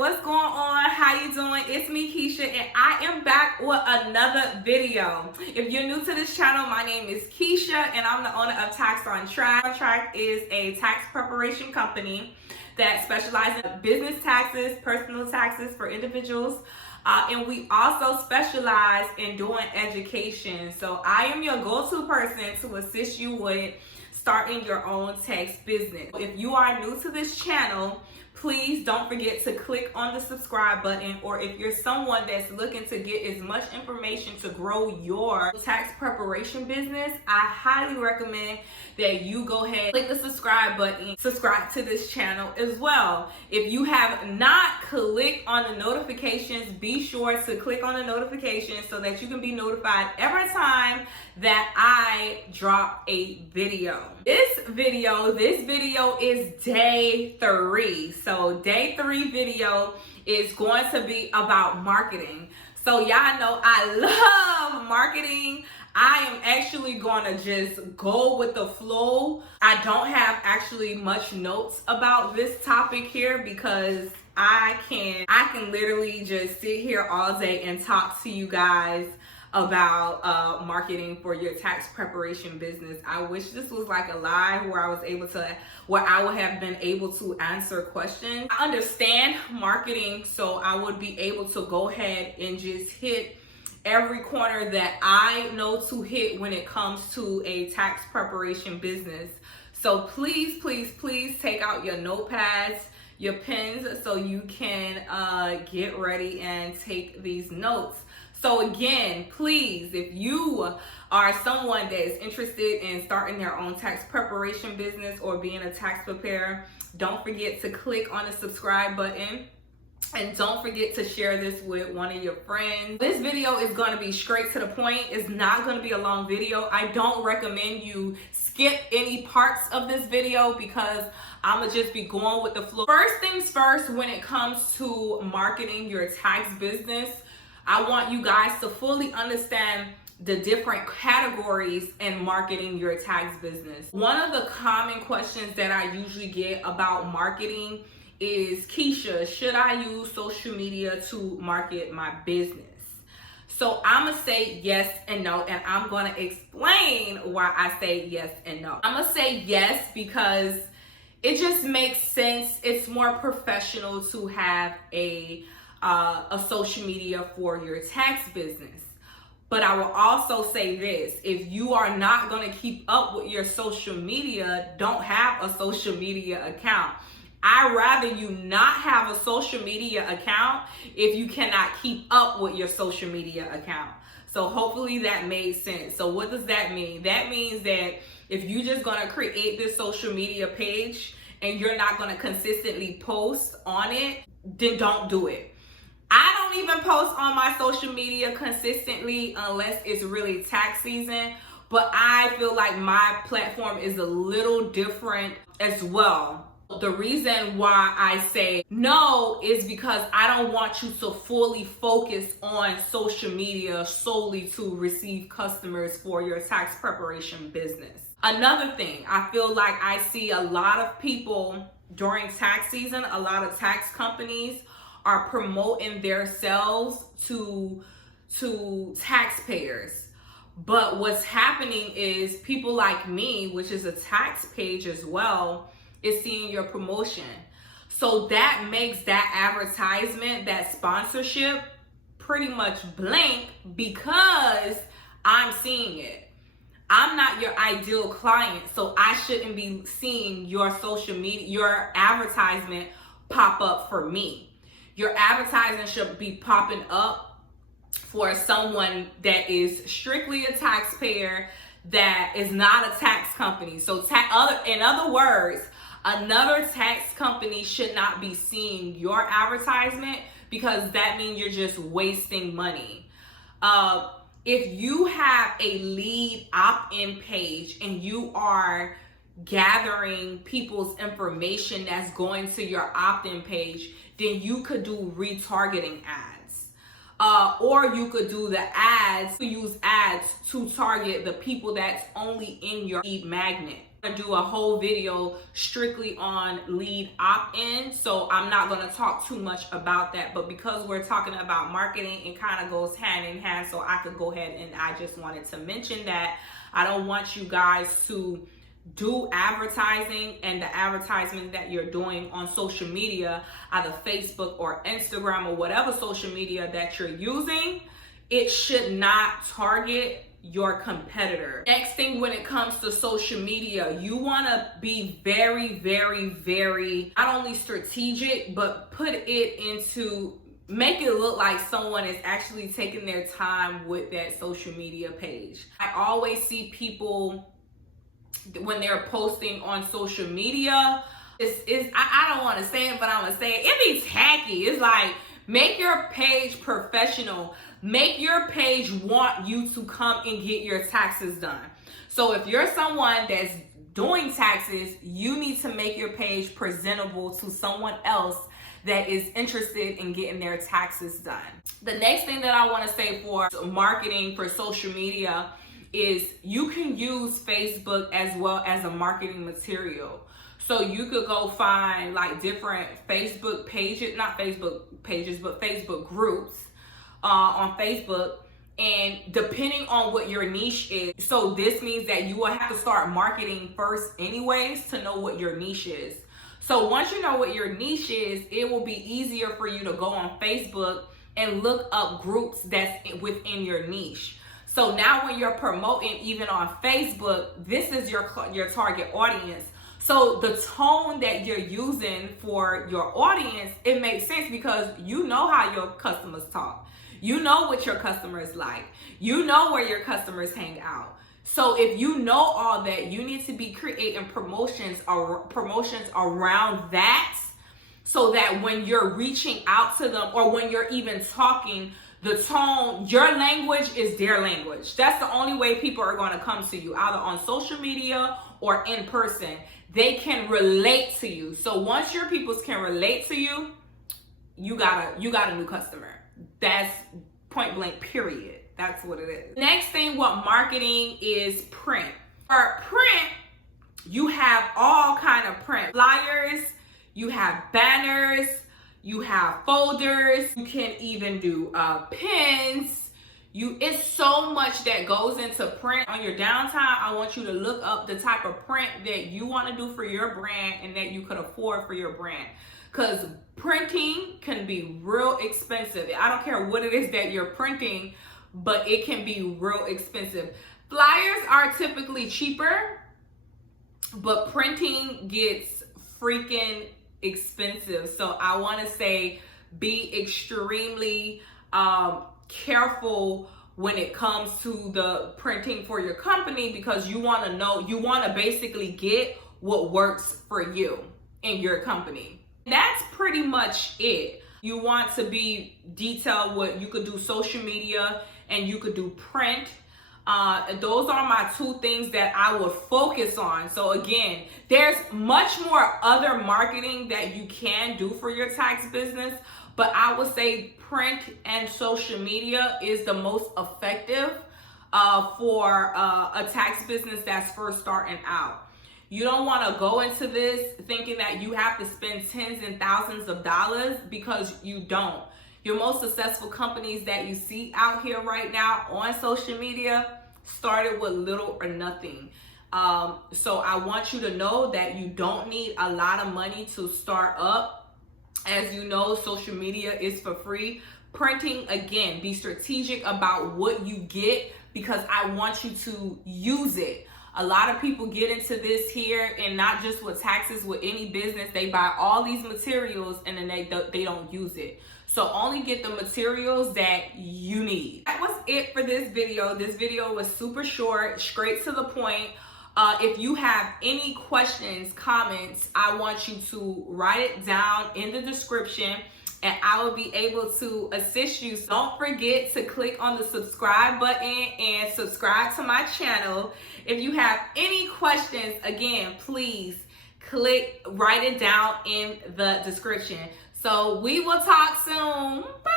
what's going on? How you doing? It's me, Keisha, and I am back with another video. If you're new to this channel, my name is Keisha, and I'm the owner of Tax on Track. On Track is a tax preparation company that specializes in business taxes, personal taxes for individuals, and we also specialize in doing education. So I am your go-to person to assist you with starting your own tax business. If you are new to this channel, please don't forget to click on the subscribe button, or if you're someone that's looking to get as much information to grow your tax preparation business, I highly recommend that you go ahead, click the subscribe button, subscribe to this channel as well. If you have not clicked on the notifications, be sure to click on the notifications so that you can be notified every time that I drop a video. This video is day 3. So day 3 video is going to be about marketing. So y'all know I love marketing. I am actually going to just go with the flow. I don't have actually much notes about this topic here because I can literally just sit here all day and talk to you guys about marketing for your tax preparation business. I wish this was like a live where I would have been able to answer questions. I understand marketing, so I would be able to go ahead and just hit every corner that I know to hit when it comes to a tax preparation business. So please take out your notepads, your pens, so you can get ready and take these notes. So again, please, if you are someone that is interested in starting their own tax preparation business or being a tax preparer, don't forget to click on the subscribe button. And don't forget to share this with one of your friends. This video is going to be straight to the point. It's not going to be a long video. I don't recommend you skip any parts of this video because I'm going to just be going with the flow. First things first, when it comes to marketing your tax business, I want you guys to fully understand the different categories in marketing your tax business. One of the common questions that I usually get about marketing is, Keisha, should I use social media to market my business? So I'm gonna say yes and no, and I'm gonna explain why I say yes and no. I'm gonna say yes because it just makes sense. It's more professional to have a social media for your tax business. But I will also say this: if you are not gonna keep up with your social media, don't have a social media account. I'd rather you not have a social media account if you cannot keep up with your social media account. So hopefully that made sense. So what does that mean? That means that if you're just gonna create this social media page and you're not gonna consistently post on it, then don't do it. I don't even post on my social media consistently unless it's really tax season, but I feel like my platform is a little different as well. The reason why I say no is because I don't want you to fully focus on social media solely to receive customers for your tax preparation business. Another thing, I feel like I see a lot of people during tax season, a lot of tax companies are promoting themselves to taxpayers. But what's happening is people like me, which is a tax page as well, is seeing your promotion. So that makes that advertisement, that sponsorship, pretty much blank because I'm seeing it. I'm not your ideal client, so I shouldn't be seeing your social media, your advertisement pop up for me. Your advertising should be popping up for someone that is strictly a taxpayer, that is not a tax company. So in other words, another tax company should not be seeing your advertisement because that means you're just wasting money. If you have a lead opt-in page and you are gathering people's information that's going to your opt-in page, then you could do retargeting ads. Or you could do the ads, use ads to target the people that's only in your lead magnet. I do a whole video strictly on lead opt-in, so I'm not going to talk too much about that, but because we're talking about marketing, it kind of goes hand in hand, so I could go ahead and I just wanted to mention that. I don't want you guys to do advertising and the advertisement that you're doing on social media, either Facebook or Instagram or whatever social media that you're using, it should not target your competitor. Next thing, when it comes to social media, you want to be very, very, very not only strategic, but put it into, make it look like someone is actually taking their time with that social media page. I always see people when they're posting on social media, I don't want to say it, but I'm gonna say it. It be tacky. It's like, make your page professional. Make your page want you to come and get your taxes done. So if you're someone that's doing taxes, you need to make your page presentable to someone else that is interested in getting their taxes done. The next thing that I want to say for marketing for social media is you can use Facebook as well as a marketing material. So you could go find like different Facebook pages, not Facebook pages, but Facebook groups on Facebook, and depending on what your niche is. So this means that you will have to start marketing first anyways to know what your niche is. So once you know what your niche is, it will be easier for you to go on Facebook and look up groups that's within your niche. So now when you're promoting even on Facebook, this is your target audience. So the tone that you're using for your audience, it makes sense because you know how your customers talk. You know what your customers like. You know where your customers hang out. So if you know all that, you need to be creating promotions around that, so that when you're reaching out to them or when you're even talking, the tone, your language is their language. That's the only way people are going to come to you, either on social media or in person. They can relate to you. So once your peoples can relate to you, you got a new customer. That's point blank, period. That's what it is. Next thing, what marketing is print. For print, you have all kind of print. Flyers, you have banners, you have folders, you can even do pins. It's so much that goes into print. On your downtime, I want you to look up the type of print that you want to do for your brand and that you could afford for your brand. Because printing can be real expensive. I don't care what it is that you're printing, but it can be real expensive. Flyers are typically cheaper, but printing gets freaking expensive. So I want to say be extremely careful when it comes to the printing for your company, because you want to know, you want to basically get what works for you in your company. That's pretty much it. You want to be detailed what you could do social media and you could do print. Those are my two things that I would focus on. So again, there's much more other marketing that you can do for your tax business, but I would say print and social media is the most effective for a tax business that's first starting out. You don't want to go into this thinking that you have to spend tens and thousands of dollars, because you don't. Your most successful companies that you see out here right now on social media started with little or nothing. So I want you to know that you don't need a lot of money to start up. As you know, social media is for free. Printing, again, be strategic about what you get, because I want you to use it. A lot of people get into this here, and not just with taxes, with any business. They buy all these materials and then they don't use it. So only get the materials that you need. That was it for this video. This video was super short, straight to the point. If you have any questions, comments, I want you to write it down in the description, and I will be able to assist you. So don't forget to click on the subscribe button and subscribe to my channel. If you have any questions, again, please write it down in the description. So we will talk soon. Bye.